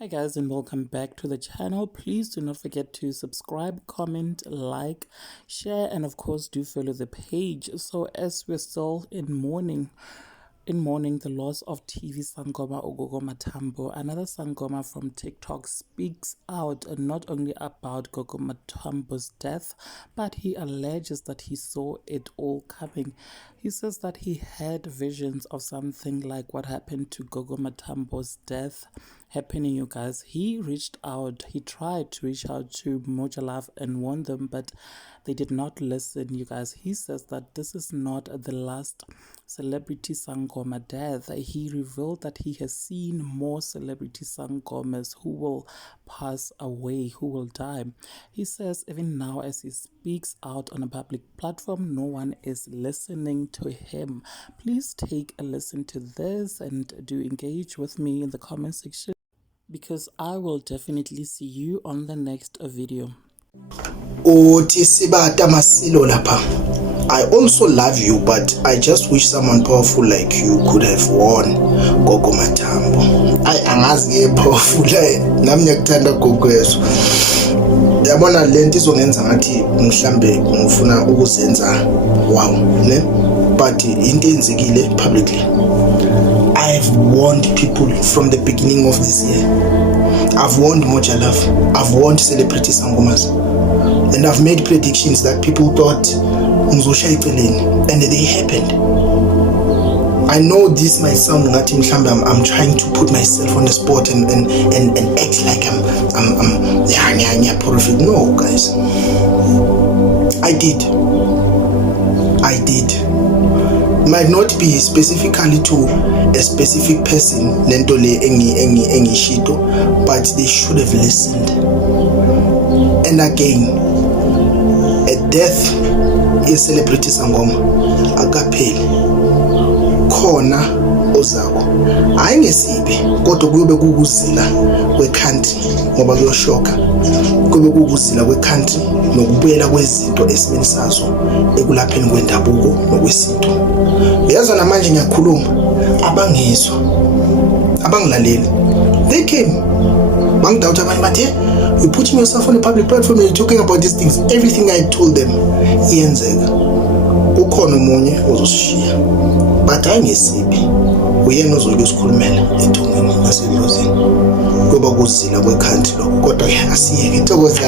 Hi guys, and welcome back to the channel. Please do not forget to subscribe, comment, like, share, and of course do follow the page. So as we're still in mourning the loss of TV Sangoma Gogo Mathambo, another Sangoma from TikTok speaks out not only about Gogo Mathambo's death, but he alleges that he saw it all coming. He says that he had visions of something like what happened to Gogo Mathambo's death happening, you guys. He tried to reach out to Mojalove and warn them, but they did not listen, you guys. He says that this is not the last celebrity Sangoma death. He revealed that he has seen more celebrity Sangomas who will pass away, who will die. He says even now as he speaks out on a public platform, no one is listening to him. Please take a listen to this and do engage with me in the comment section, because I will definitely see you on the next video. I also love you, but I just wish someone powerful like you could have won Gogo Mathambo. Angazi powerful nami ngiyakuthanda gogo yeso. Yabona lento izongenza ngathi mhlambe ngifuna ukuzenza wow ne, but into enzekile publicly. I've warned people from the beginning of this year. I've warned Mojalove, I've warned celebrity Sangomas, and I've made predictions that people thought and they happened. I know this might sound like I'm trying to put myself on the spot and act like I'm prophet. No, guys. I did. Might not be specifically to a specific person, but they should have listened. And again, a death is celebrity Sangoma akapheli khona ozako ayingesibi kodwa kube kukuzila kweCountry ngoba kuyoshoka, kube kukuzila kweCountry nokubuyela kwezinto esimeni sazo ekulapheni kwendabuko nokwesinto. Yazi namanje ngiyakhuluma abangizwa abangilaleli, they came bangidoubt abanye bathi you're putting yourself on a public platform and you're talking about these things. Everything I told them iyenzeka. Ukhona umunye ozoshiya, but ayingesibi uyena ozolusikhulumela ethungeni naselozini kuba kuzila kweCountry lokho, kodwa asiyeke intokozo.